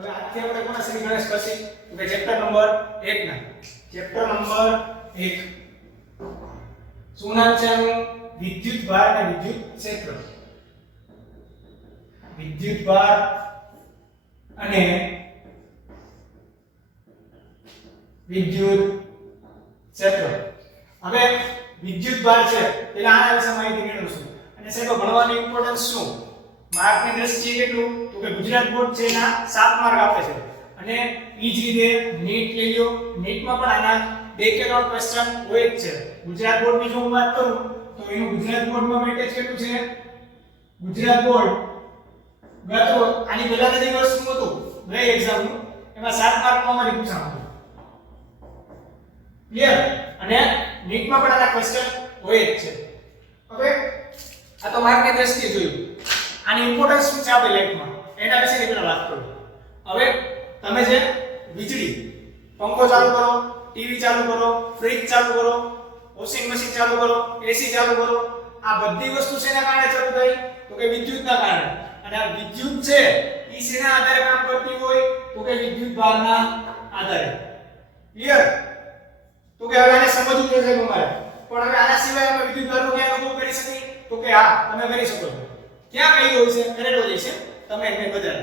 હવે આજથી આપણે કોના શ્રી ગણેશ કરશી તો કે ચેપ્ટર નંબર 1 ના ચેપ્ટર નંબર 1 શું નામ છે આનું વિદ્યુત ભાર અને વિદ્યુત ક્ષેત્ર વિદ્યુત ભાર અને વિદ્યુત ક્ષેત્ર હવે વિદ્યુત ભાર છે એટલે આના વિશે માહિતી મેળવશું અને સાહેબ ભણવાની ઇમ્પોર્ટન્સ શું માર્કની દ્રષ્ટિએ કેટલું તો કે ગુજરાત બોર્ડ છે એના 7 માર્ક આપે છે અને ઈ જ રીતે નીટ લઈ લો નીટમાં પણ આના 2 કે 3 ક્વેશ્ચન હોય જ છે ગુજરાત બોર્ડની જો હું વાત કરું તો એનું ગુજરાત બોર્ડમાં વેટેજ કેટલું છે ગુજરાત બોર્ડ ગત આની પહેલાના દિવસ શું હતું ગઈ એક્ઝામ નું એમાં 7 માર્કમાં અમારી પૂછાણું હતું ક્લિયર અને નીટમાં પણ આના ક્વેશ્ચન હોય જ છે હવે આ તો માર્કની દ્રષ્ટિએ જોયું આની ઇમ્પોર્ટન્સ શું છે આપણી લાઈફમાં એના વિશે પહેલા વાત કરું હવે તમે જે વીજળી પંખો ચાલુ કરો ટીવી ચાલુ કરો ફ્રીજ ચાલુ કરો વોશિંગ મશીન ચાલુ કરો એસી ચાલુ કરો આ બધી વસ્તુ શેના કારણે ચાલુ થઈ તો કે વિદ્યુતના કારણે અને આ વિદ્યુત છે ઈ શેના આધારે કામ કરતી હોય તો કે વિદ્યુત ભારના આધારે ક્લિયર તો કે હવે આને સમજવું જોઈએ તમારે પણ હવે આના સિવાય આપણે વિદ્યુત ભારનો ક્યાં અનુભવ કરી શકીએ તો કે હા તમે કરી શકો છો ક્યાં કઈ હોય છે કરેલો હોય છે તમે એને બધા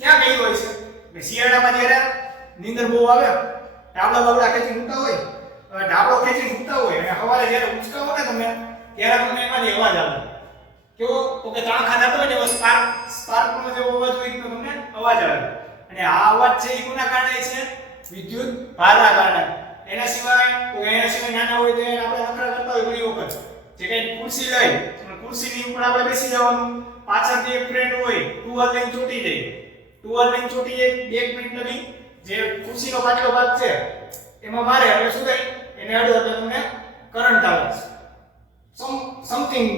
ક્યાં કઈ હોય છે કે શિયાળામાં જ્યારે નીંદર બહુ આવે ડાબલા બાબલા ખેંચી મૂકતા હોય ડાબલો ખેંચી મૂકતા હોય અને સવારે જ્યારે ઉચકાવો ને તમે ત્યારે તમને એમાંથી અવાજ આવે કેવો તો કે તાણ ખાતા હોય ને એવો સ્પાર્કનો જેવો અવાજ હોય તો તમને અવાજ આવે અને આ અવાજ છે એ કોના કારણે છે વિદ્યુત ભારના કારણે એના સિવાય નાના હોય તો આપણે નખરા કરતા હોય ઘણી વખત જે કઈ ખુરશી લઈ ખુરશીની ઉપર આપણે બેસી જવાનું પાછળથી એક ફ્રેન્ડ હોય ટુવાલ લઈને ચોટી જાય ટુવાલ લઈને ચોટી જાય 1 મિનિટ લગી જે ખુરશીનો પાછળનો ભાગ છે એમાં મારે એટલે શું થાય એને અડો એટલે તમને કરંટ આવે સમથિંગ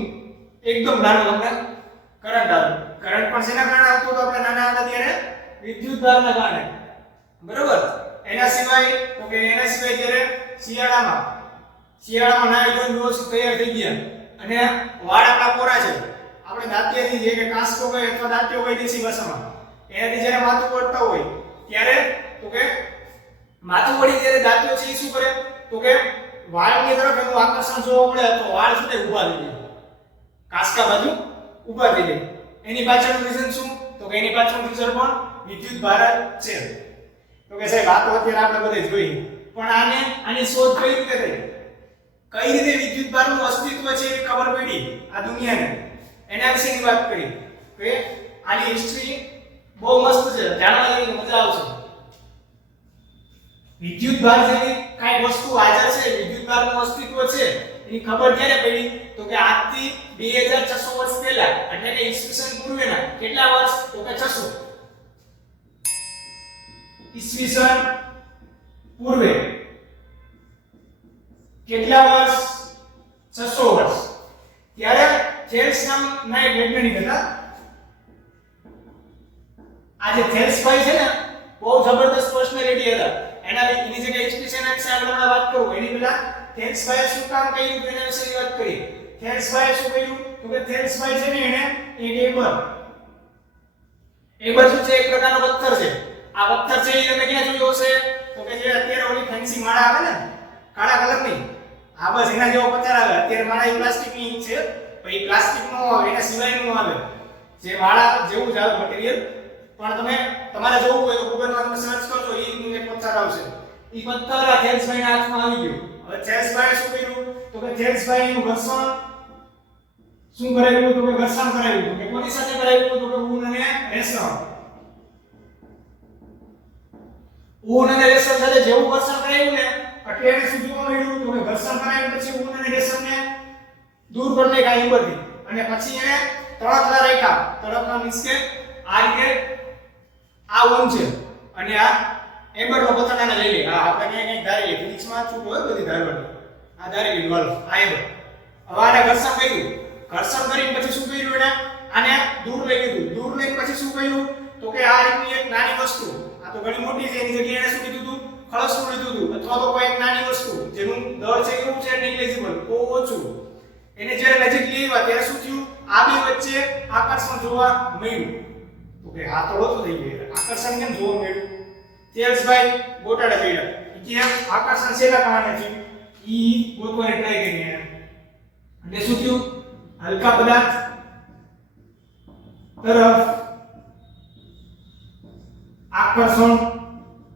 એકદમ નાનો તમને કરંટ આવે કરંટ પણ શેના કારણે આવતો તો આપણે નાના હતા ત્યારે વિદ્યુત ભારના કારણે બરોબર એના સિવાય તો કે એના સિવાય જ્યારે શિયાળામાં નાઈ ધોઈને વ્યવસ્થિત તૈયાર થઈ ગયા અને વાળ આપણા કોરા છે આપણે દાંતિયાથી જે કે કાસ્કો કહે અથવા દાંતિયો કહી દેશી ભાષામાં એનાથી જ્યારે માથું પડતા હોય ત્યારે તો કે માથું પડી ત્યારે દાંતિયો છે એ શું કરે તો કે વાળની તરફ એનું આકર્ષણ જોવા મળે તો વાળ શું થાય ઊભા થઈ જાય કાસ્કા બાજુ ઊભા થઈ જાય એની પાછળનું રીઝન શું તો કે એની પાછળનું રીઝન પણ વિદ્યુત ભાર છે તો કે સાહેબ આ તો અત્યારે આપણે બધે જોઈ પણ આની શોધ કઈ રીતે થઈ કઈ રીતે વિદ્યુત ભારનું અસ્તિત્વ છે એ ખબર પડી આ દુનિયાને એના વિશેની વાત કરી કે આની હિસ્ટ્રી બહુ મસ્ત છે જાણવા જેવી મજા આવશે વિદ્યુત ભાર જેવી કાંઈ વસ્તુ હાજર છે વિદ્યુત ભારનું અસ્તિત્વ છે એની ખબર ક્યારે પડી તો કે આજથી 2600 વર્ષ પહેલા એટલે કે ઈસવીસન પૂર્વેના કેટલા વર્ષ તો કે 600 ઈસવીસન પૂર્વે કેટલા વર્ષ 600 વર્ષ ત્યારે થેલ્સ નામના એક વૈજ્ઞાનિક હતા આ જે થેલ્સ ભાઈ છે ને બહુ જબરદસ્ત પર્સનાલિટી હતા એની જગ્યાએ એક્સપ્રેશન વિશે આપણે વાત કરું એની પહેલા થેલ્સ ભાઈએ શું કામ કર્યું એના વિશે વાત કરી થેલ્સ ભાઈએ શું કર્યું તો કે થેલ્સ ભાઈ છે ને એને એક એબર શું છે એક પ્રકારનો પથ્થર છે આ પથ્થર છે એ તમે ક્યાં જોયો હશે તો કે જે અત્યારે ઓલી ફેન્સી માળા આવે ને કાળા કલરની આ બસ એના જેવો પથ્થર આવે અત્યારે માળા એ પ્લાસ્ટિકની છે પણ એ પ્લાસ્ટિક નો આવે એના સિવાયનું આવે જે માળા જેવું જ આવે મટીરીયલ પણ તમે તમારે જોવું હોય તો ગૂગલમાં તમે સર્ચ કરજો એ એક પથ્થર આવશે એ પથ્થર આ થેલ્સભાઈના હાથમાં આવી ગયો હવે થેલ્સભાઈએ શું કર્યું તો કે થેલ્સભાઈનું ઘર્ષણ શું કરાવ્યું તો કે ઘર્ષણ કરાવ્યું તો કે કોની સાથે કરાવ્યું તો કે ઊન અને રેશમ ઊન અને રેશમ સાથે જેવું ઘર્ષણ કરાવ્યું ને એટલે એને શું જોવા મળ્યું તો કે ઘર્ષણ કરાવ્યું પછી ઊન અને રેશમને દૂર કરી નાખ્યા અહીં પરથી અને પછી એને તળકલા રાખ્યા તળકલા મીન્સ કે આ રીતે આ ઊન છે અને આ એબરનો પથ્થરને લઈ લે આ આપણે ક્યાંય ધારી લે ફિઝિક્સમાં છૂટ હોય બધી ધારવાની આ ધારી લીધું હાલો આ એબર હવે આને ઘર્ષણ કર્યું ઘર્ષણ કરીને પછી શું કર્યું એને આને દૂર લઈ લીધું દૂર લઈને પછી શું કર્યું તો કે આ રીતની એક નાની વસ્તુ આ તો ઘણી મોટી છે એની જગ્યાએ એને શું કીધું હતું ખળસું લીધું હતું અથવા તો કોઈ એક નાની વસ્તુ જેનું દળ છે કેવું છે નેગ્લિજિબલ બહુ ઓછું એને જ્યારે નજીક લઈ આવ્યા ત્યારે શું થયું આ બે વચ્ચે આકર્ષણ જોવા મળ્યું તો કે હાથોડો તો થઈ ગયો આકર્ષણ કેમ જોવા મળ્યું તેજસભાઈ ગોટાળા કર્યા કે આકર્ષણ શેના કારણે થયું ઈ ગોતવાની ટ્રાય કરી એટલે શું થયું હલકા પદાર્થ તરફ આકર્ષણ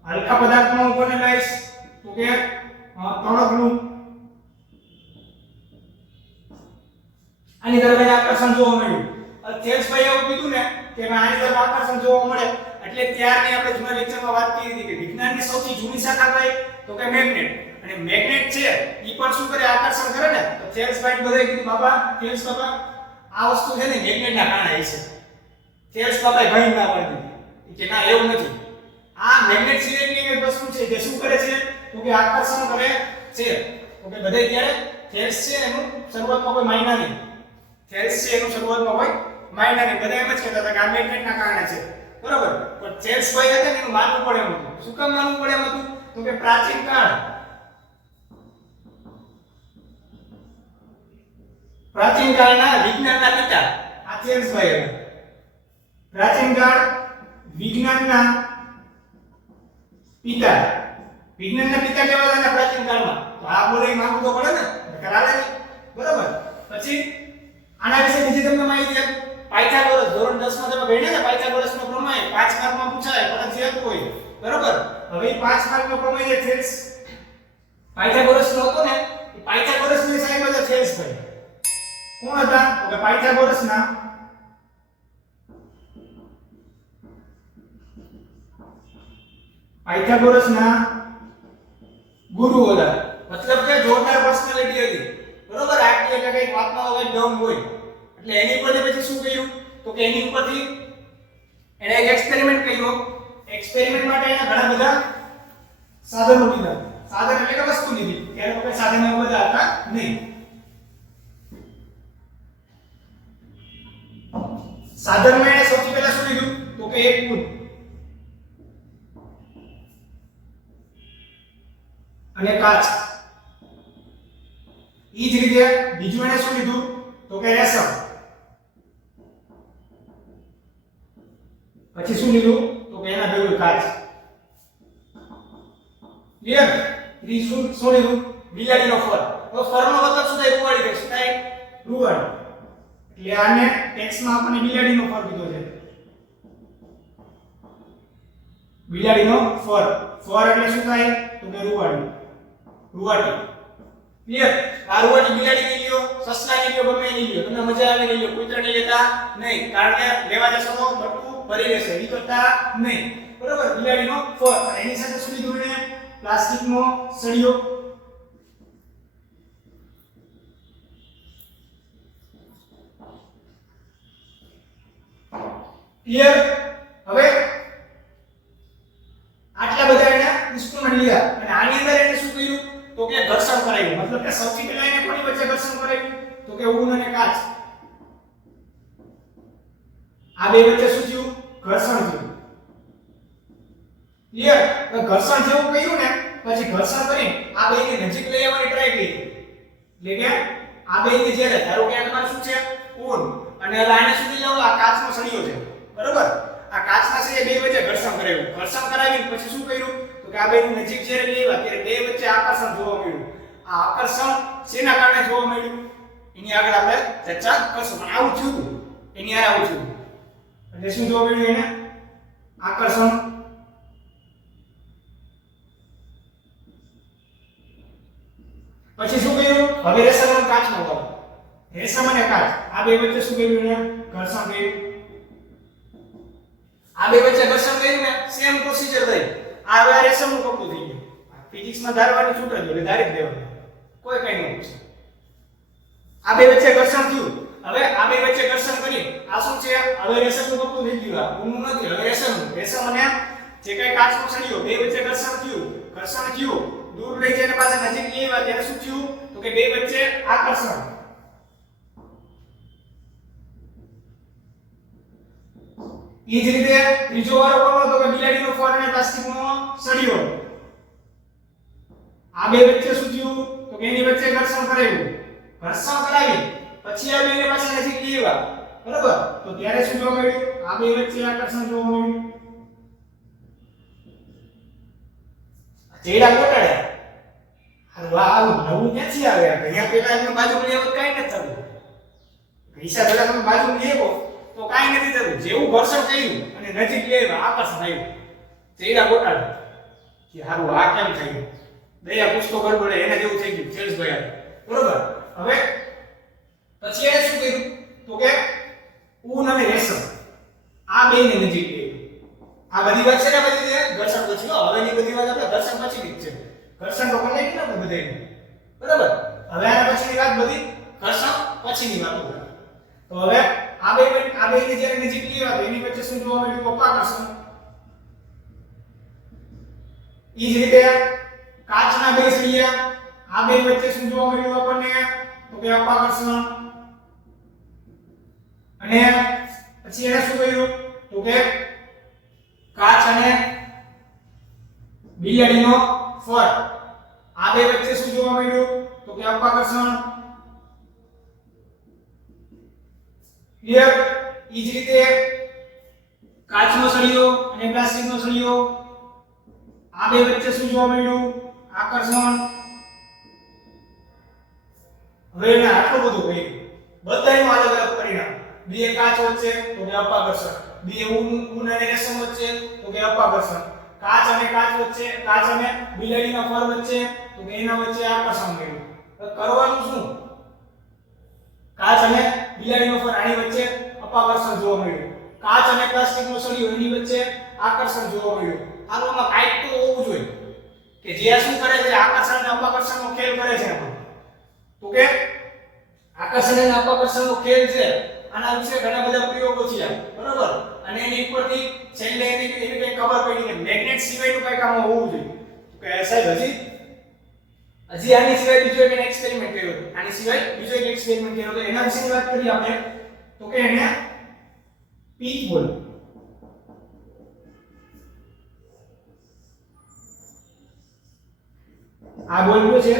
હલકા પદાર્થમાં કોને લઈશ તો કે તણકનું આની તરફ આકર્ષણ જોવા મળ્યું તેજસભાઈ એવું કીધું ને કે આની તરફ આકર્ષણ જોવા મળે એટલે ત્યારની આપણે જૂના લેક્ચરમાં વાત કરી હતી કે વિજ્ઞાનની સૌથી જૂની શાખા કઈ તો કે મેગ્નેટ અને મેગ્નેટ છે ઈ પણ શું કરે આકર્ષણ કરે ને તો તેજસભાઈ બધાએ કીધું બાબા તેજસ બાબા આ વસ્તુ છે ને મેગ્નેટના કારણે છે તેજસ બાબાએ ભાઈ ના પાડી દીધી કે ના એવું નથી આ મેગ્નેટ સિવાયની એક વસ્તુ છે જે શું કરે છે તો કે આકર્ષણ કરે છે તો કે બધાય ત્યારે તેજસ છે એનું શરૂઆતમાં કોઈ માયના નહીં તેજસ છે એનું શરૂઆતમાં કોઈ માયના નહીં બધા એમ જ કહેતા હતા કે આ મેગ્નેટના કારણે છે બરોબર પણ તેજસભાઈ હતા ને એનું માનવું પડે એમ હતું શું કામ માનવું પડે એમ હતું તો કે પ્રાચીન કાળના વિજ્ઞાનના પિતા આ તેજસભાઈ હતા પ્રાચીન કાળ વિજ્ઞાનના પિતા કહેવાતા ને પ્રાચીન કાળમાં તો આ બોલે માનવું તો પડે ને કરાવે ને બરોબર પછી આના વિશે બીજી તમને માહિતી આપું પાયથાગોરસ ધોરણ 10 માં તમે ભણ્યા ને પાયથાગોરસનો પ્રમેય 5 માર્કમાં પૂછાય ફરજિયાત હોય બરોબર હવે 5 માર્કનો પ્રમેય જે છે પાયથાગોરસનો હતો ને એ પાયથાગોરસની સાહેબ હતા તેજસભાઈ કોણ હતા તો કે પાયથાગોરસના ગુરુ હતા મતલબ કે જોરદાર પર્સનાલિટી હતી બરોબર આટલી એટલે કઈ વાતમાં હોય દમ હોય એટલે એની પરથી પછી શું કર્યું તો કે એની ઉપરથી એણે એક એક્સપેરિમેન્ટ કર્યો એક્સપેરિમેન્ટ માટે એના ઘણા બધા સાધનો લીધા સાધન એટલે કે વસ્તુ લીધી ત્યારે કોઈ સાધનો બધા હતા નહીં સાધનમાં એણે સૌથી પહેલા શું લીધું તો કે એક ફૂલ અને કાચ ઈ જ રીતે બીજું એણે શું લીધું તો કે રેશમ પછી શું લીધું તો કે એના ભેગું કાચ ક્લિયર ત્રીજું શું લીધું બિલાડીનો ફર તો ફરનો મતલબ શું થાય રૂવાડી શું થાય રૂવાડ એટલે આને ટેક્સ્ટમાં આપણને બિલાડીનો ફર કીધો છે બિલાડીનો ફર એટલે શું થાય તો કે રૂવાડી ક્લિયર આ રૂવાડી બિલાડી ની લ્યો સસલા ની લ્યો ગમે ની લ્યો તમને મજા આવે ની લ્યો કૂતરા ની લેતા નહીં કારણ કે લેવા જશો તો બટકું ભરી લેશે ઈ કરતા નહીં બરોબર બિલાડીનો ફર અને એની સાથે શું લીધું એને પ્લાસ્ટિકનો સળિયો ક્લિયર હવે આટલા બધા એને ઇન્સ્ટ્રુમેન્ટ લીધા અને આની અંદર એને શું કર્યું તો કે ઘર્ષણ કરાવ્યું મતલબ કે સૌથી પહેલા એને કોની વચ્ચે ઘર્ષણ કરાવ્યું તો કે ઊન અને કાચ આ બે વચ્ચે શું થયું ઘર્ષણ થયું ક્લિયર તો ઘર્ષણ જેવું કર્યું ને પછી ઘર્ષણ કરી આ બેની નજીક લઈ આવવાની ટ્રાય કરી એટલે કે આ બેની જે ધારો કે તમારે શું છે ઊન અને આને સુધી લાવો આ કાચનો સળિયો છે બરોબર આ કાચના સળિયા બે વચ્ચે ઘર્ષણ કરાવી પછી શું કર્યું તો કે આ બેની નજીક જ્યારે લઈ આવ્યા ત્યારે બે વચ્ચે આકર્ષણ જોવા મળ્યું આ આકર્ષણ શેના કારણે જોવા મળ્યું એની આગળ આપણે ચર્ચા કરશું પણ આવું થયું એની આ આવું થયું એટલે શું જોવા મળ્યું એને આકર્ષણ પછી શું કર્યું હવે રેશમ અને કાચનો વાવ રેશમ અને કાચ આ બે વચ્ચે શું કર્યું એને ઘર્ષણ કર્યું આ બે વચ્ચે ઘર્ષણ કર્યું ને સેમ પ્રોસીજર થઈ આ હવે રેશમનું કપડું થઈ ગયું ફિઝિક્સમાં ધારવાની છૂટ જ એટલે ધારી જ દેવાનું કોઈ કઈ ન પૂછે આ બે વચ્ચે ઘર્ષણ થયું હવે આ બે વચ્ચે ઘર્ષણ કરી આ શું છે હવે રેશમનું કપડું થઈ ગયું આ ઊનનું નથી હવે રેશમ અને જે કઈ કાચનો સળિયો બે વચ્ચે ઘર્ષણ થયું દૂર લઈ જઈને પાછા નજીક લઈ આવ્યા ત્યારે શું થયું તો કે બે વચ્ચે આકર્ષણ ઈ જ રીતે ત્રીજો વારો કોનો તો કે બિલાડીનો ફર અને પ્લાસ્ટિકનો સળિયો આ બે વચ્ચે શું થયું તો કે એની વચ્ચે ઘર્ષણ કરાવી પછી આ બેને પાછા નજીક લઈ આવ્યા બરાબર તો ત્યારે શું જોવા મળ્યું આ બે વચ્ચે આકર્ષણ જોવા મળ્યું. ચેડા કોટાડ્યા. વાહ નવું ક્યાંથી આવે? અહીંયા પેલા એમને બાજુ લેવો કાઈ નથી થતું. પૈસા પેલા તમે બાજુ લેવો તો કાઈ નથી થતું. જેવું ઘર્ષણ થયું અને નજીક લેવા આકર્ષણ થયું. ચેડા કોટાડ્યા. કે હારું આ કેમ થયું? દયા પૂછતો ગડબડે એને જેવું થઈ ગયું સેલ્સ ભાઈ. બરોબર. હવે પછી એને શું કર્યું? તો કે ઊન અને રેશમ આ બેને નજીક લેવું. આ બધી વાત છે ને બધી ઘર્ષણ પછી. હવેની બધી વાત આપણે ઘર્ષણ પછીની જ છે. ઘર્ષણ તો કોને કીધું આપણે બધાને. બરાબર. હવે આના પછીની વાત બધી ઘર્ષણ પછીની વાતો છે. તો હવે આ બેને જ્યારે નજીક લેવા તો એની વચ્ચે શું જોવા મળ્યું? અપાકર્ષણ. ઈ જ રીતે કાચના બે સળિયા આ બે વચ્ચે શું જોવા મળ્યું આપણને? તો કે અપાકર્ષણ. અને પછી એને શું કર્યું? તો કે કાચ અને બિલાડીનો ફર આ બે વચ્ચે શું જોવા મળ્યું? તો કે અપાકર્ષણ. ક્લિયર? ઈ જ રીતે કાચનો સળિયો અને પ્લાસ્ટિકનો સળિયો આ બે વચ્ચે શું જોવા મળ્યું? આકર્ષણ. હવે એને આટલું બધું કહ્યું. બધાયનું અલગ અલગ પરિણામ. બે કાચ વચ્ચે તો કે અપાકર્ષણ. બે ઊન અને રેશમ વચ્ચે તો કે અપાકર્ષણ. કાચ અને કાચ વચ્ચે, કાચ અને બિલાડીના ફર વચ્ચે તો કે એના વચ્ચે આકર્ષણ મળ્યું. તો કરવાનું શું? કાચ અને બિલાડીનો ફર આની વચ્ચે અપાકર્ષણ જોવા મળ્યું. કાચ અને પ્લાસ્ટિકનો સળિયો એની વચ્ચે આકર્ષણ જોવા મળ્યું. આમાં કાંઈક તો હોવું જોઈએ કે જે શું કરે છે? આકર્ષણ અને અપાકર્ષણનો ખેલ કરે છે. તો કે આકર્ષણ અને અપાકર્ષણનો ખેલ છે. આના વિશે ઘણા બધા પ્રયોગો છે. બરોબર. અને એની ઉપરથી છેલ્લે એની કઈ ખબર પડી કે મેગ્નેટ સિવાયનું કઈ કામ હોવું જોઈએ. તો કે સાહેબ હજી આની સિવાય બીજો એક એક્સપેરિમેન્ટ કર્યો. આની સિવાય બીજો એક એક્સપેરિમેન્ટ કર્યો. તો એના વિશે વાત કરીએ આપણે. તો કે એને પીચ બોલ. આ બોલ શું છે?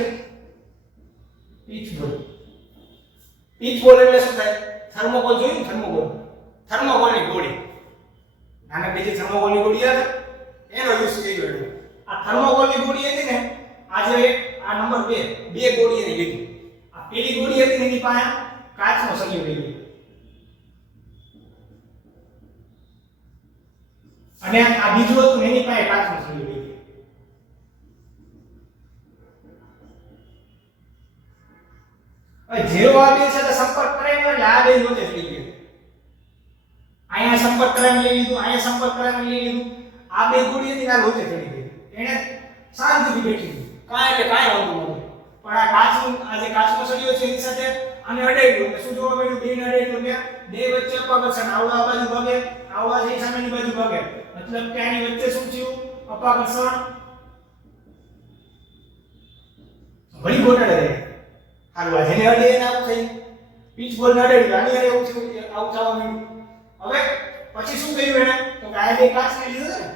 પીચ બોલ. પીચ બોલ એટલે શું થાય? થર્મોકોલ જોયું? થર્મોકોલની ગોળી. નાના બીજી થર્મોકોલની ગોળી આવે એનો યુઝ કર્યો. આ થર્મોકોલની ગોળી હતી ને, આજે આ નંબર 2 ગોળી એની લીધી. આ પેલી ગોળી હતી એની પાસે કાચનો સળિયો લીધો અને આ બીજું હતું એની પાસે કાચનો સળિયો લીધો. જેવો આ બે સાથે સંપર્ક કરાયો એટલે આ બે લોચે થઈ ગયો. અહીંયા સંપર્ક કરાવીને લઈ લીધું, અહીંયા સંપર્ક કરાવીને લઈ લીધું. આ બે ગોળી હતી આ લોચે ચડી ગઈ. એને શાંતિથી બેઠી હતી. કાંઈ એટલે કાંઈ વાંધો નહોતો. પણ આ કાચનો સળિયો છે એની સાથે આને અડાડ્યું એટલે શું જોવા મળ્યું? બેને અડાડ્યું એટલે બે વચ્ચે અપાકર્ષણ. આવડા આ બાજુ ભાગે, આવડા જે સામેની બાજુ ભાગે. મતલબ કે આની વચ્ચે શું થયું? અપાકર્ષણ. વળી ગોટાડે રહે. હાલવા જેને અડે એને આવું થઈ. પીચ બોલ ને અડાડ્યું આની અડે એવું થયું, આવું થવા માંડ્યું. હવે પછી શું કર્યું એને? તો કે આ બે કાચને લીધો ને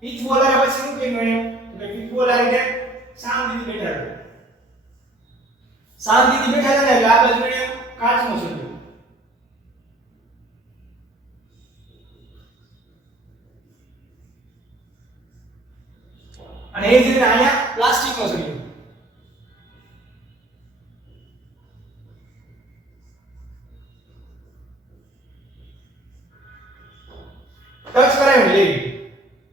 પીચ બોલ આરે પછી શું કર્યું એને? તો કે પીચ બોલ આરે શાંતિથી બેઠા હતા. શાંતિથી બેઠા હતા એટલે આ બાજુ એને કાચનો સળિયો. અને એ જ રીતે અહીંયા પ્લાસ્ટિકનો સળિયો. ટચ કરાવીને લઈ લીધું.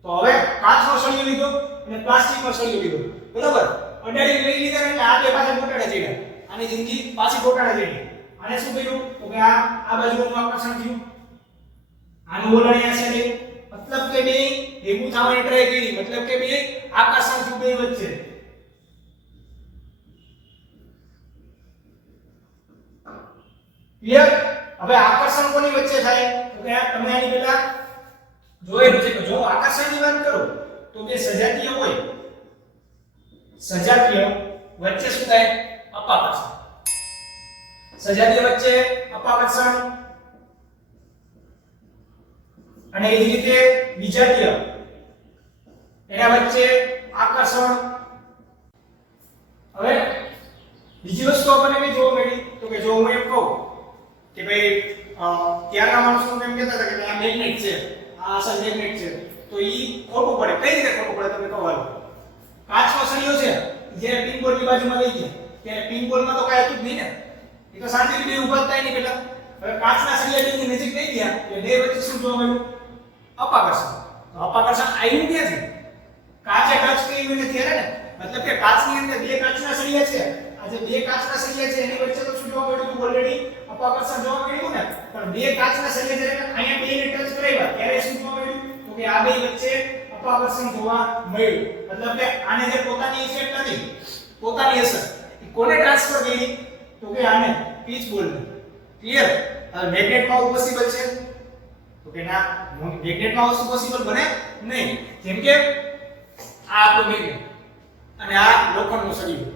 તો હવે કાચનો સળિયો લીધો અને પ્લાસ્ટિકનો સળિયો લીધો. બરાબર. અડાડી લઈ લીધા એટલે આ બે પાછા ગોટાળા ચડ્યા. આની જિંદગી પાછી ગોટાળા ચડી. આને શું કર્યું? તો કે આ બાજુનું આકર્ષણ થયું. આનું વલણ અહીંયા છે. મતલબ કે બે ભેગું થવાની ટ્રાય કરી. મતલબ કે બે આકર્ષણ થયું બે વચ્ચે. ક્લિયર? હવે આકર્ષણ કોની વચ્ચે થાય? તો કે તમે આની પહેલા જોયેલું છે કે જો આકર્ષણની વાત કરો તો બે સજાતીય હોય. સજાતીય વચ્ચે શું થાય? અપાકર્ષણ. સજાતીય વચ્ચે અપાકર્ષણ. અને એ જ રીતે વિજાતીય એના વચ્ચે આકર્ષણ. હવે બીજી વસ્તુ આપણને કઈ જોવા મળી? તો કે જો હું એમ કહું કે ભાઈ ત્યારના માણસો એમ કહેતા હતા કે મેગ્નેટ છે, આ અસલ મેગ્નેટ છે, તો ઈ ખોટું પડે. કઈ રીતે ખોટું પડે તમે કહો હાલો. કાચનો સળિયો છે જે પિનબોર્ડની બાજુમાં લઈ ગયા ત્યારે પિનબોર્ડમાં તો કાંઈ હતું જ નહીં ને, એ તો શાંતિથી બે ઊભા થાય નહીં પેલા. હવે કાચના સળિયાની નજીક લઈ ગયા એટલે બે વચ્ચે શું જોવા મળ્યું? અપાકર્ષણ. તો અપાકર્ષણ આવ્યું ક્યાંથી? કાચે ટચ કર્યું ને ત્યારે ને, મતલબ કે કાચની અંદર બે કાચના સળિયા છે, આ જે બે કાચના સળિયા છે એની વચ્ચે તો શું જોવા મળ્યું હતું? ઓલરેડી અપાકર્ષણ જોવા મળ્યું ને. પણ બે કાચના સળિયા જ્યારે અહીંયા બેને ટચ કરાવ્યા ત્યારે શું જોવા મળ્યું? તો કે આ બે વચ્ચે અપાકર્ષણ જોવા મળ્યું. મતલબ કે આને જે પોતાની ઇફેક્ટ નથી, પોતાની અસર એ કોને ટ્રાન્સફર કરી? તો કે આને, પીચ બોલને. ક્લિયર? હવે મેગ્નેટમાં પોસિબલ છે? તો કે ના, મેગ્નેટમાં વસ્તુ પોસિબલ બને નહીં. જેમ કે આ આપણું મેગ્નેટ અને આ લોખંડનું સળિયું,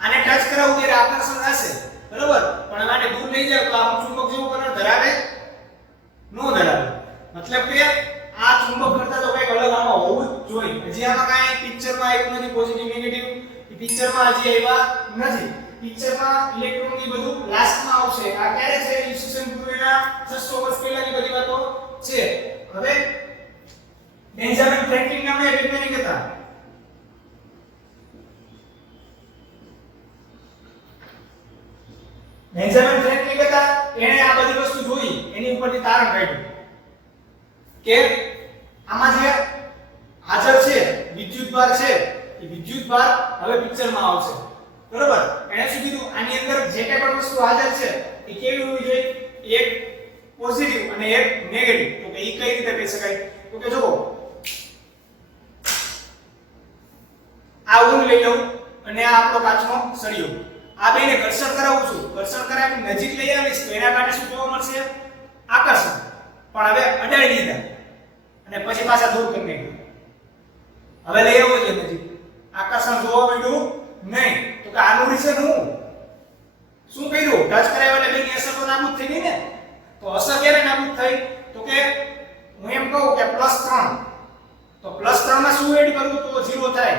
આને ટચ કરાવું ત્યારે આકર્ષણ થશે, બરોબર? પણ આને દૂર લઈ જાવ તો આ ચુંબક જેવું વલણ ધરાવે નો ધરાવે. મતલબ કે આ ચુંબક કરતા તો કંઈક અલગ આમાં હોવું જ જોઈએ. હજી આમાં કાંઈ પિક્ચરમાં આવ્યું નથી પોઝિટિવ નેગેટિવ, એ પિક્ચરમાં હજી આવ્યા નથી. પિક્ચરમાં ઇલેક્ટ્રોનની બધું લાસ્ટમાં આવશે. આ ક્યારે છે? ઈસવીસન પૂર્વેના 600 વર્ષ પહેલાની બધી વાતો છે. હવે બેન્જામિન ફ્રેન્કલિન નામના એક વૈજ્ઞાનિક હતા. બેન્જામિન ફ્રેન્કલિન હતા, એણે આ બધી વસ્તુ જોઈ, એની ઉપરથી તારણ કાઢ્યું કે આમાં જે હાજર છે વિદ્યુતભાર છે, એ વિદ્યુતભાર હવે પિક્ચરમાં આવશે, બરોબર? એણે શું કીધું? આની અંદર જે કંઈ પણ વસ્તુ હાજર છે એ કેવી હોવી જોઈએ? એક પોઝિટિવ અને એક નેગેટિવ. તો કે ઈ કઈ રીતે કહી શકાય? તો કે જો આ ઊન લઈ લઉં અને આ આપણો કાચનો સળિયો, આ બેને ઘર્ષણ કરાવું છું, ઘર્ષણ કરાવીને નજીક લઈ આવીશ તો એના કારણે શું જોવા મળશે? આકર્ષણ. પણ હવે અડાડી દીધા અને પછી પાછા દૂર કરી નાખ્યા. હવે લઈ આવો છે નજીક, આકર્ષણ જોવા મળ્યું નહીં. તો કે આનું રીઝન શું કર્યું? ટચ કરાવ્યા એટલે બેની અસર તો નાબૂદ થઈ ગઈ ને. તો અસર ક્યારે નાબૂદ થઈ? તો કે હું એમ કહું કે +3, તો +3 માં શું એડ કરું તો 0 થાય?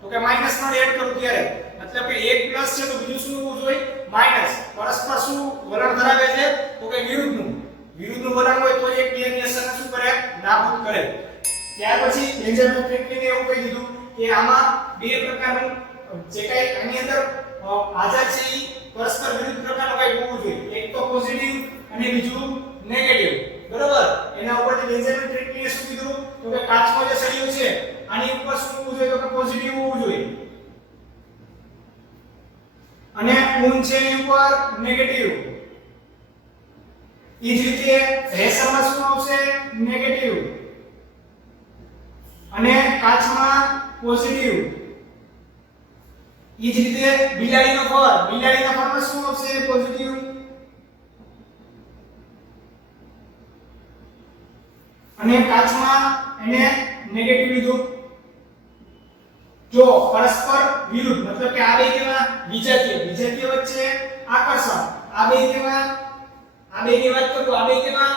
તો કે -3 એડ કરું ત્યારે, મતલબ કે એક પ્લસ છે તો બીજું શું હોવું જોઈએ? માઈનસ. પરસ્પર શું વલણ ધરાવે છે? તો કે વિરુદ્ધનું વલણ હોય તો એક ક્રિયાની અસરને શું કરે? નાબૂદ કરે. ત્યાર પછી બેન્જામિન ફ્રેન્કલિને એવું કહી દીધું કે આમાં બે પ્રકારનું જે કઈ આની અંદર હાજર છે એ પરસ્પર વિરુદ્ધ પ્રકારનું કઈ હોવું જોઈએ. એક તો પોઝિટિવ અને બીજું નેગેટિવ, બરોબર? એના ઉપરથી બેન્જામિન ફ્રેન્કલિને શું કીધું? તો કે કાચનો જે સળિયો છે આની ઉપર શું હોવું જોઈએ? તો કે પોઝિટિવ હોવું જોઈએ અને ઊન છે એની ઉપર નેગેટિવ. એ જ રીતે રેસરમાં શું આવશે? નેગેટિવ અને કાચમાં પોઝિટિવ. એ જ રીતે બિલાડીના ફરમાં શું આવશે? પોઝિટિવ અને કાચમાં એને નેગેટિવ લીધું. જો પરસ્પર વિરુદ્ધ, મતલબ કે આ બે કેવા? વિજાતીય વચ્ચે આકર્ષણ. આ બે કેવા? આ બે ની વાત કરું, આ બે કેવા?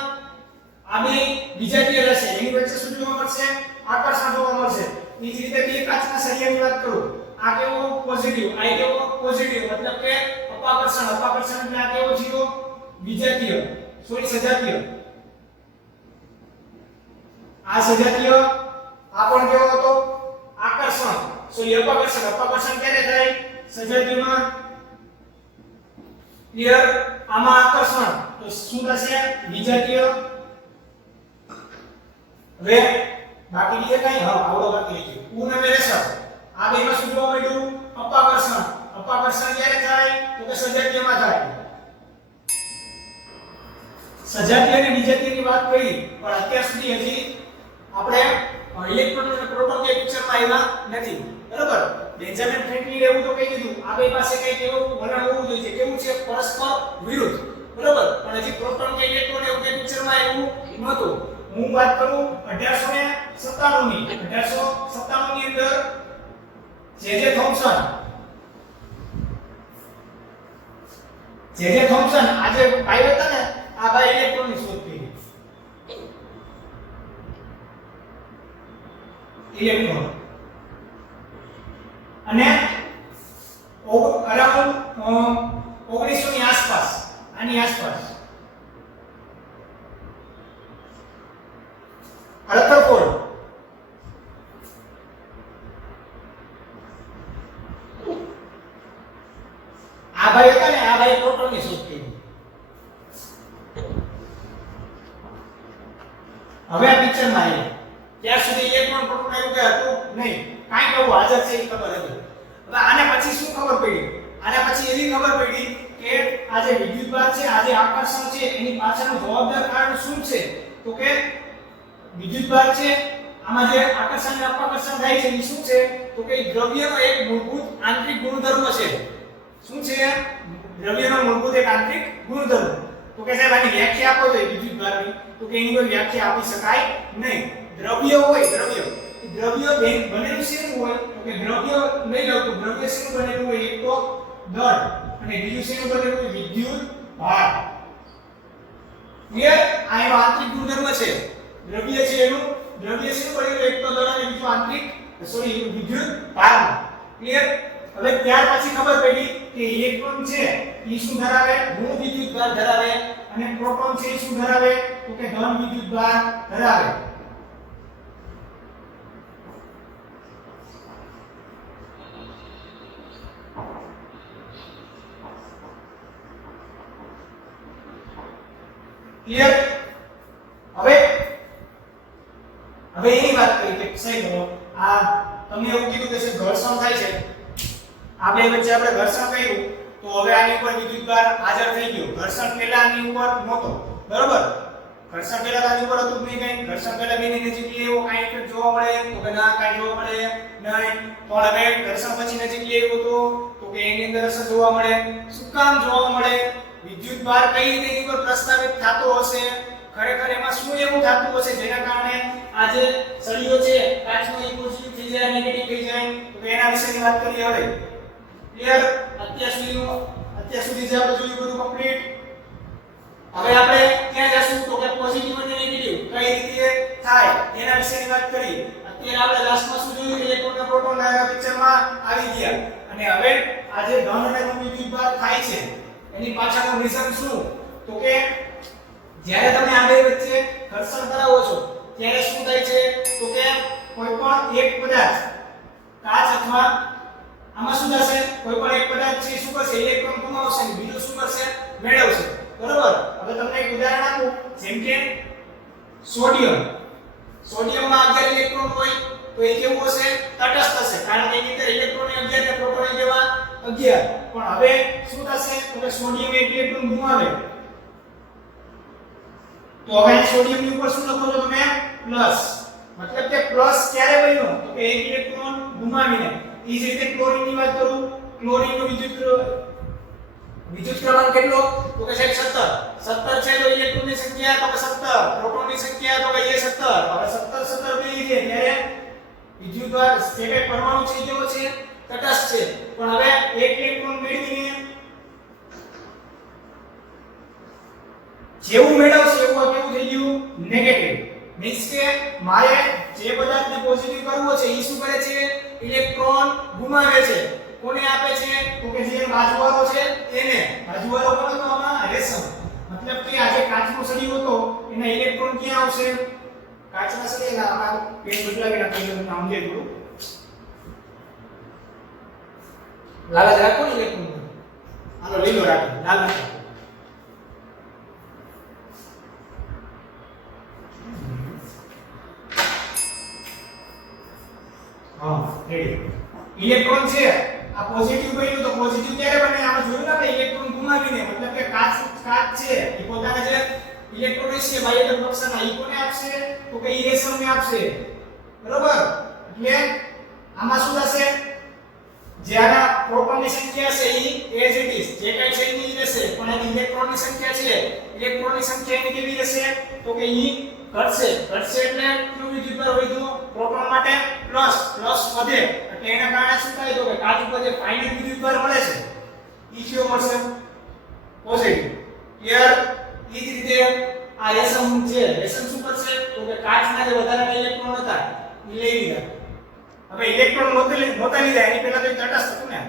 આ બે વિજાતીય રહેશે, એની વચ્ચે શું જોવા મળશે? આકર્ષણ જોવા મળશે. એ જ રીતે બે કાચના સળિયાની વાત કરું, આ કેવો? પોઝિટિવ, આ કેવો? પોઝિટિવ, મતલબ કે અપાકર્ષણ એટલે આ કેવો જીવો? વિજાતીય, સજાતીય. આ સજાતીય, આ પણ કેવો હતો? આકર્ષણ. અપાકર્ષણ ક્યારે થાય? સજાતીયમાં. ક્લિયર? આમાં આકર્ષણ તો શું થશે? વિજાતીય. હવે બાકી બીજે કઈ? હા, આવડો બાકી છે. ઊન અને રેસર, આ બેમાં શું જોવા મળ્યું? અપાકર્ષણ ક્યારે થાય? તો કે સજાતીયમાં થાય. સજાતીય અને વિજાતીયની વાત કરી, પણ અત્યાર સુધી હજી આપણે ઇલેક્ટ્રોન અને પ્રોટોન કે પિક્ચરમાં આવ્યા નથી, બરાબર? બેન્જામિન ફ્રેન્કલિને એવું તો કહી દીધું આ બે પાસે કઈ કેવું વલણ હોવું જોઈએ? કેવું છે? પરસ્પર વિરુદ્ધ, બરાબર? પણ હજી પ્રોટોન કે ઇલેક્ટ્રોન એવું કે પિક્ચરમાં આવ્યું નહોતું. હું વાત કરું 1897 ની. 1897 ની અંદર જે થોમ્સન આજે ભાઈ હતા ને, આ ભાઈ ઇલેક્ટ્રોનની શોધ કરી. ઇલેક્ટ્રોન અને અરાઉન્ડ 1900 ની આસપાસ, આની આસપાસ આ ભાઈ હતા ને આ ભાઈ પ્રોટોનની શોધ કરી. હવે આ પિક્ચરમાં આવ્યું ત્યાં સુધી ઇલેક્ટ્રોન પ્રોટોન એવું કઈ હતું નહીં, કાંઈક એવું હાજર છે એ ખબર હતી. હવે આને પછી શું ખબર પડી? આને પછી એવી ખબર પડી કે આ જે વિદ્યુતભાર છે, આ જે આકર્ષણ છે એની પાછળનું જવાબદાર કારણ શું છે? તો કે વિદ્યુતભાર છે આમાં જે આકર્ષણ અને અપાકર્ષણ થાય છે એ શું છે? તો કે દ્રવ્યનો એક મૂળભૂત આંતરિક ગુણધર્મ છે. શું છે? દ્રવ્યનો મૂળભૂત એક આંતરિક ગુણધર્મ. તો કે સાહેબ આની વ્યાખ્યા આપો તો વિદ્યુતભારની, તો કે એની કોઈ વ્યાખ્યા આપી શકાય નહીં. દ્રવ્ય હોય, દ્રવ્ય બનેલું શેનું હોય? તો કે દ્રવ્ય લઈ લો તો દ્રવ્ય શેનું બનેલું હોય? એક તો દળ અને બીજું શેનું બનેલું હોય? વિદ્યુત ભાર. ક્લિયર? આ એનો આંતરિક ગુણધર્મ છે. દ્રવ્ય છે એનું દ્રવ્ય શેનું બનેલું? એક તો દળ અને બીજું આંતરિક વિદ્યુત ભાર. ક્લિયર? હવે ત્યાર પછી ખબર પડી કે ઇલેક્ટ્રોન છે એ શું ધરાવે? ઋણ વિદ્યુતભાર ધરાવે અને પ્રોટોન છે એ શું ધરાવે? તો કે ધન વિદ્યુતભાર ધરાવે. ક્લિયર? હવે એની વાત કરી કે સાહેબ આ તમને એવું કીધું કે ઘર્ષણ થાય છે, આ બે વચ્ચે આપણે ઘર્ષણ કર્યું તો હવે આની ઉપર વિદ્યુતભાર હાજર થઈ ગયો. ઘર્ષણ પહેલા આની ઉપર નહોતો, બરોબર? ઘર્ષણ પહેલા આની ઉપર હતું નહીં કઈ. ઘર્ષણ પહેલા બેની નજીક લેવો કાઈ ઇફેક્ટ જોવા મળે? તો કે ના, કાઈ જોવા મળે નહીં. પણ હવે ઘર્ષણ પછી નજીક લેવો તો કે એની અંદર અસર જોવા મળે. શું કામ જોવા મળે? વિદ્યુતભાર કઈ રીતે એની પર પ્રસ્તાવિત થતો હશે? ખરેખર એમાં શું એવું થતું હશે જેના કારણે આ જે સળિયો છે કાચનો એ પોઝિટિવ થઈ જાય, નેગેટિવ થઈ જાય? તો એના વિશેની વાત કરીએ હવે. ક્લિયર? અત્યાર સુધી જે આપણે જોયું બધું કમ્પ્લીટ. હવે આપણે ક્યાં જશું? તો કે પોઝિટિવ અને નેગેટિવ કઈ રીતે થાય એના વિશેની વાત કરી. અત્યારે આપણે લાસ્ટમાં શું જોયું? ઇલેક્ટ્રોન અને પ્રોટોન ના પિક્ચરમાં આવી ગયા. અને હવે આ જે ધન અને ઋણ વિદ્યુતભાર થાય છે એની પાછળનું રીઝન શું? તો કે જ્યારે તમે આ બે વચ્ચે ઘર્ષણ કરાવો છો ત્યારે શું થાય છે? તો કે કોઈ પણ એક પદાર્થ કાચ અથવા આમાં શું થશે? કોઈ પણ એક પદાર્થ છે શું કરશે? ઇલેક્ટ્રોન ગુમાવશે અને બીજો શું કરશે? મેળવશે. બરોબર? હવે તમને એક ઉદાહરણ આપું. જેમ કે સોડિયમમાં 11 ઇલેક્ટ્રોન હોય તો એ કેવું હશે? તટસ્થ હશે, કારણ કે એની અંદર ઇલેક્ટ્રોન 11 ને પ્રોટોન કેવા? 11. પણ હવે શું થશે? તો કે સોડિયમ એક ઇલેક્ટ્રોન ગુમાવે તો હવે સોડિયમની ઉપર શું લખો છો તમે? પ્લસ. મતલબ કે પ્લસ ક્યારે બન્યો? તો કે એક ઇલેક્ટ્રોન ગુમાવીને. એ જ રીતે ક્લોરીનની વાત કરું. ક્લોરીનનો વિદ્યુત ક્રમાંક કેટલો? તો કે સાહેબ 17 છે. તો ઇલેક્ટ્રોનની સંખ્યા તો કે 17, પ્રોટોનની સંખ્યા તો કે એ 17. હવે 17 કઈ છે? ત્યારે વિદ્યુતભાર જે કે પરમાણુ છે કેવો છે? તટસ્થ છે. પણ હવે એક ઇલેક્ટ્રોન મેળવીને જેવું મેળવશે એવું કેવું થઈ ગયું? નેગેટિવ. મીન્સ કે મારે જે પદાર્થને પોઝિટિવ કરવો છે એ શું કરે છે? ઇલેક્ટ્રોન ગુમાવે છે. કોને આપે છે? તો કે જે બાજુવાળો છે એને. બાજુવાળો કોણ હતો આમાં? રેશમ. મતલબ કે આ જે કાચનો સળિયો હતો એના ઇલેક્ટ્રોન ક્યાં આવશે? કાચના સળિયાના આમાં પેન બદલાવી નાખીએ તમને સમજે થોડું. લાલ જ રાખો ને ઇલેક્ટ્રોન. હાલો લીલો રાખો, લાલ રાખો. ઇલેક્ટ્રોન છે આ પોઝિટિવ બન્યું તો પોઝિટિવ ક્યારે બને? આપણે જોયું ને આપણે ઇલેક્ટ્રોન ગુમાવીને. મતલબ કે કાચ છે એ પોતાના જે ઇલેક્ટ્રોન છે બાહ્ય કક્ષાના એ કોને આપશે? તો કે રેશમને આપશે. બરોબર? એટલે આમાં શું થશે? જે આના પ્રોટોનની સંખ્યા છે એ એઝ ઇટ ઇઝ જે કઈ છે એની રહેશે, પણ એની ઇલેક્ટ્રોનની સંખ્યા છે ઇલેક્ટ્રોનની સંખ્યા એની કેવી રહેશે? તો કે ઈ ઘટશે. ઘટશે એટલે કયું વિદ્યુતભાર વધ્યું? પ્રોટોન માટે પ્લસ વધે. એટલે એના કારણે શું થાય? તો કે કાચ ઉપર જે ફાઇનલ વિદ્યુતભાર મળે છે ઈ કયો મળશે? પોઝિટિવ. ક્લિયર? ઈ જ રીતે આ રેશમ છે, રેશમ શું કરશે? તો કે કાચના જે વધારાના ઇલેક્ટ્રોન હતા ઈ લઈ લીધા. હવે ઇલેક્ટ્રોન નહોતા લીધા એની પહેલા તો તટસ્થ હતું ને,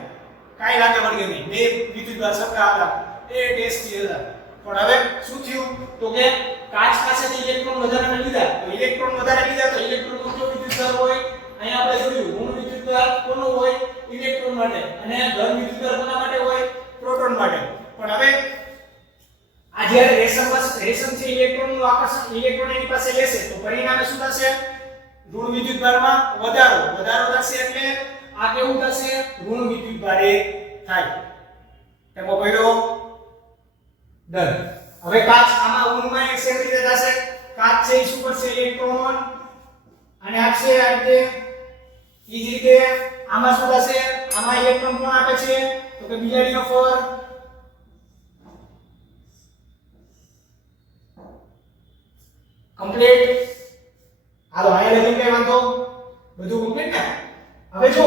કાઈ લાગે વળગે નહીં. બે વિદ્યુતભાર સરખા હતા, એ ટેસ્ટી હતા. પણ હવે શું થયું? તો કે કાચ પાસેથી ઇલેક્ટ્રોન વધારાના લીધા. તો ઇલેક્ટ્રોન વધારે લીધા તો ઇલેક્ટ્રોન નો કયો વિદ્યુતભાર હોય? અહીંયા આપણે જોયું ઋણ વિદ્યુતભાર કોનો હોય? ઇલેક્ટ્રોન માટે. અને ધન વિદ્યુતભાર કોના માટે હોય? પ્રોટોન માટે. પણ હવે આ જ્યારે રેશમ છે ઇલેક્ટ્રોનનું આકર્ષણ ઇલેક્ટ્રોન એની પાસે લેશે તો પરિણામે શું થશે? ઋણ વિદ્યુતભારમાં વધારો થશે એટલે આ કેવું થશે? ઋણ વિદ્યુતભારે થાય. એમાં પડ્યો ડન. હવે કાચ આમાં ઋણમાં એક કેવી રીતે થશે? કાચ છે એ શું કરશે? ઇલેક્ટ્રોન અને આપશે આ રીતે. ઈ જ રીતે આમાં શું થશે? આમાં ઇલેક્ટ્રોન કોણ આપે છે? તો કે બિલાડીનો ફર. કમ્પ્લીટ. હાલો આયા લગી કઈ વાંધો? બધું કમ્પ્લીટ ને? હવે જો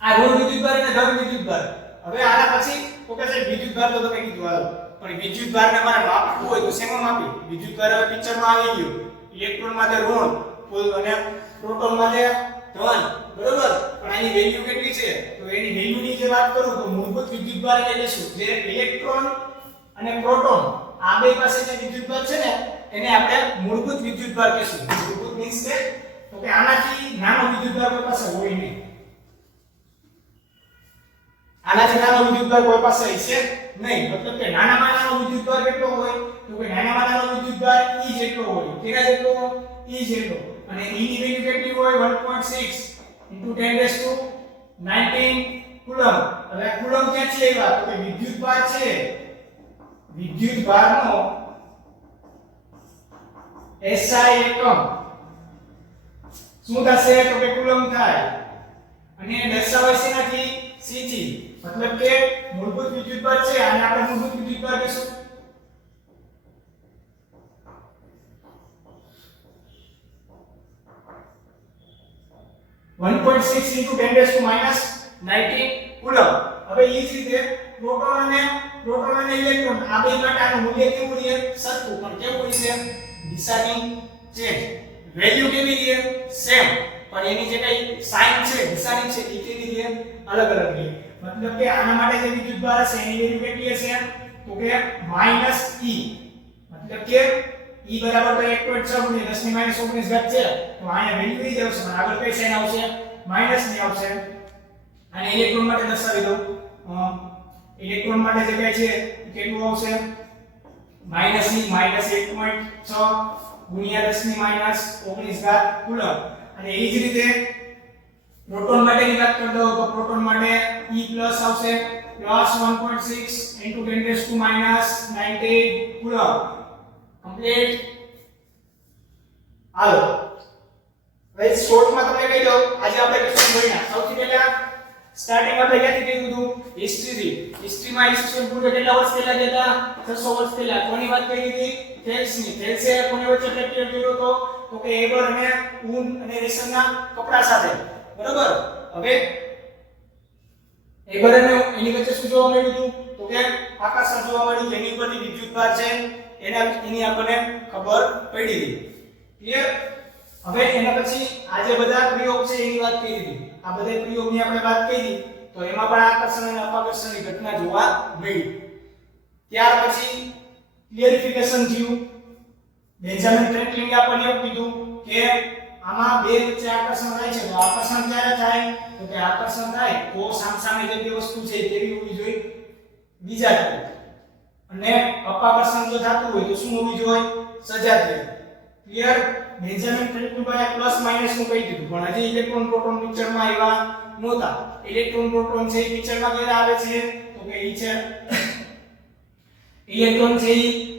આ ઋણ વિદ્યુતભાર અને ધન વિદ્યુતભાર. હવે આના પછી તો કે છે વિદ્યુતભાર તો તમે કીધું હાલો. પણ વિદ્યુતભારને મારે માપવું હોય તો શેમાં માપી? વિદ્યુતભાર હવે પિક્ચરમાં આવી ગયું. ઇલેક્ટ્રોન માટે ઋણ અને પ્રોટોન માટે ધન. બરોબર? પણ આની વેલ્યુ કેટલી છે? તો એની વેલ્યુની જે વાત કરું તો મૂળભૂત વિદ્યુતભાર એટલે લેશું જે ઇલેક્ટ્રોન અને પ્રોટોન આ બે પાસે જે વિદ્યુતભાર છે ને એને આપણે મૂળભૂત વિદ્યુતભાર કહીશું. મૂળભૂત મીન્સ કે તો કે આનાથી નાનો વિદ્યુતભાર કોઈ પાસે હોય નહીં. આનાથી નાનો વિદ્યુતભાર કોઈ પાસે હશે નહીં. મતલબ કે નાનામાં નાનો વિદ્યુતભાર કેટલો હોય? તો કે નાનામાં નાનો વિદ્યુતભાર E જેટલો હોય. કેના જેટલો? E જેટલો. અને E ની વેલ્યુ કેટલી હોય? 1.6 * 10⁻19 કુલમ. હવે કુલમ ક્યાંથી આવ્યા? તો કે વિદ્યુતભાર છે. વિદ્યુતભારનો SI એકમ શું થશે? તો કે કુલમ થાય. અને દર્શાવાય શેનાથી? C થી. મતલબ કે મૂળભૂત વિદ્યુતભાર છે અને આપણે મૂળભૂત વિદ્યુતભાર કહીશું. (1.6 * 10⁻19 કુલમ. હવે એ જ રીતે પ્રોટોન અને ઇલેક્ટ્રોન આ બે માટે આનું મૂલ્ય કેવું રહે? સરખું. પણ કેવું છે? દિશાની ચેન્જ. વેલ્યુ કેવી રહે? સેમ. પણ એની જે કઈ સાઇન છે દિશાની છે એ કેવી રહે? અલગ રહે. મતલબ કે આના માટે જે વિદ્યુતભાર હશે એની વેલ્યુ કેટલી હશે? તો કે -E. મતલબ કે E બરાબર તો 1.6 × 10⁻19 ઘાત છે. તો અહીંયા વેલ્યુ એ જ આવશે પણ આગળ કઈ સાઇન આવશે? માઈનસ ની આવશે. અને ઇલેક્ટ્રોન માટે દર્શાવી દઉં. ઇલેક્ટ્રોન માટે જે કઈ છે કેટલું આવશે? -E -1.6 × 10⁻19 coulomb. અને એ જ રીતે પ્રોટોન માટેની વાત કરી દઉં તો પ્રોટોન માટે E પ્લસ આવશે +1.6 × 10⁻19 કુલમ. કમ્પ્લીટ. હાલો હવે શોર્ટમાં તમને કહી દઉં આજે આપણે ક્વેશ્ચન જોઈના. સૌથી પહેલા સ્ટાર્ટિંગ આપણે ક્યાંથી કીધું હતું? હિસ્ટ્રી. હિસ્ટ્રીમાં ઈસવીસન પૂર્વે કેટલા વર્ષ પહેલા ગયા હતા? 600 વર્ષ પહેલા. કોની વાત કરી હતી? થેલ્સની. થેલ્સે કોની વચ્ચે ફેક્ટર કર્યો હતો? તો કે એબર અને ઊન અને રેશમના કપડા સાથે. બરોબર? હવે એબર અને એની વચ્ચે શું જોવા મળ્યું હતું? તો કે આકર્ષણ જોવા મળ્યું. જેની ઉપરથી વિદ્યુતભાર છે એની આપણને ખબર પડી ગઈ. ક્લિયર? હવે એના પછી આ જે બધા પ્રયોગ છે એની વાત કરી હતી. આ બધા પ્રયોગની આપણે વાત કરી તો એમાં પણ આકર્ષણ અને અપાકર્ષણની ઘટના જોવા મળી. ત્યાર પછી ક્લિયરિફિકેશન થયું. બેન્જામિન ફ્રેન્કલિને આપણને એવું કીધું કે આમાં બે વચ્ચે આકર્ષણ થાય છે તો આકર્ષણ ક્યારે થાય? તો કે આકર્ષણ થાય તો સામસામે જે બે વસ્તુ છે કેવી હોવી જોઈએ? બીજા તરફ. અને અપાકર્ષણ જો થતું હોય તો શું હોવી જોઈએ? સજાતીય. ક્લિયર? બેન્જામિન ફ્રેન્કલિને પ્લસ માઈનસ નું કહી દીધું પણ હજી ઇલેક્ટ્રોન પ્રોટોન પિક્ચરમાં આવ્યા નહોતા. ઇલેક્ટ્રોન પ્રોટોન છે એ પિક્ચરમાં ક્યારે આવે છે? તો કે ઈ છે ઇલેક્ટ્રોન છે એ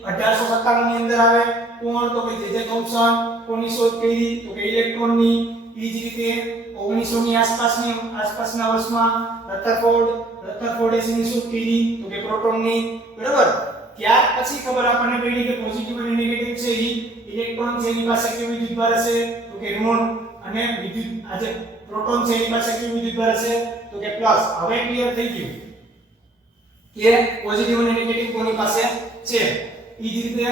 1857 ની અંદર આવે. કોણ? તો કે જે થોમ્સન. કોની શોધ કરી? તો કે ઇલેક્ટ્રોનની. એ જ રીતે 1900 ની આસપાસના વર્ષમાં રથરફોર્ડે શેની શોધ કરી? તો કે પ્રોટોનની. બરાબર? ત્યાર પછી ખબર આપણને પડી કે પોઝિટિવ અને નેગેટિવ છે એ ઇલેક્ટ્રોન છે એની પાસે કેવી વિદ્યુતભાર હશે? તો કે ઋણ. અને વિદ્યુત આ જે પ્રોટોન છે એની પાસે કેવી વિદ્યુતભાર હશે? તો કે પ્લસ. હવે ક્લિયર થઈ ગયું કે પોઝિટિવ અને નેગેટિવ કોની પાસે છે. એ જ રીતે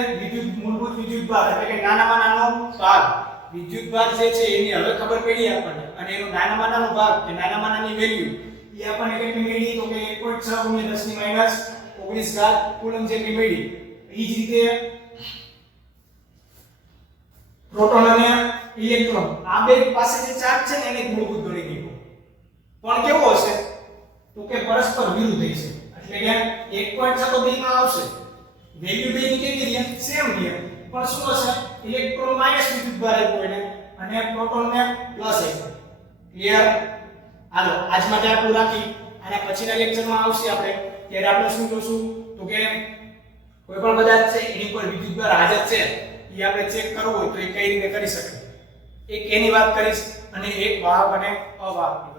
મૂળભૂત વિદ્યુતભાર એટલે કે નાનામાં નાનો ભાગ વિદ્યુતભાર જે છે એની હવે ખબર પડી આપણને. અને એનો નાનામાં નાનો ભાગ કે નાનામાં નાની વેલ્યુ એ આપણને કેટલી મળી? તો કે 1.6 × 10⁻19 કુલમ જેટલી મળી. એ જ રીતે પ્રોટોન અને ઇલેક્ટ્રોન આ બે પાસે જે ચાર્જ છે ને એને મૂળભૂત ગણી દીધો. પણ કેવો હશે? તો કે પરસ્પર વિરુદ્ધ હશે. એટલે કે 1 પોઈન્ટ છે તો બે માં આવશે વેલ્યુ બે ની કેવી રહે સેમ રહે પણ શું હશે ઇલેક્ટ્રોન માઈનસ વિદ્યુતભાર આપ્યો એને અને પ્રોટોન ને પ્લસ આપ્યો ક્લિયર હાલો આજ માટે આટલું રાખી અને પછીના લેક્ચરમાં આવશે આપણે ત્યારે આપણે શું જોશું તો કે કોઈ પણ પદાર્થ છે એની પર વિદ્યુતભાર હાજર છે એ આપણે ચેક કરવું હોય તો એ કઈ રીતે કરી શકાય એક એની વાત કરીશ અને એક વાહક અને અવાહક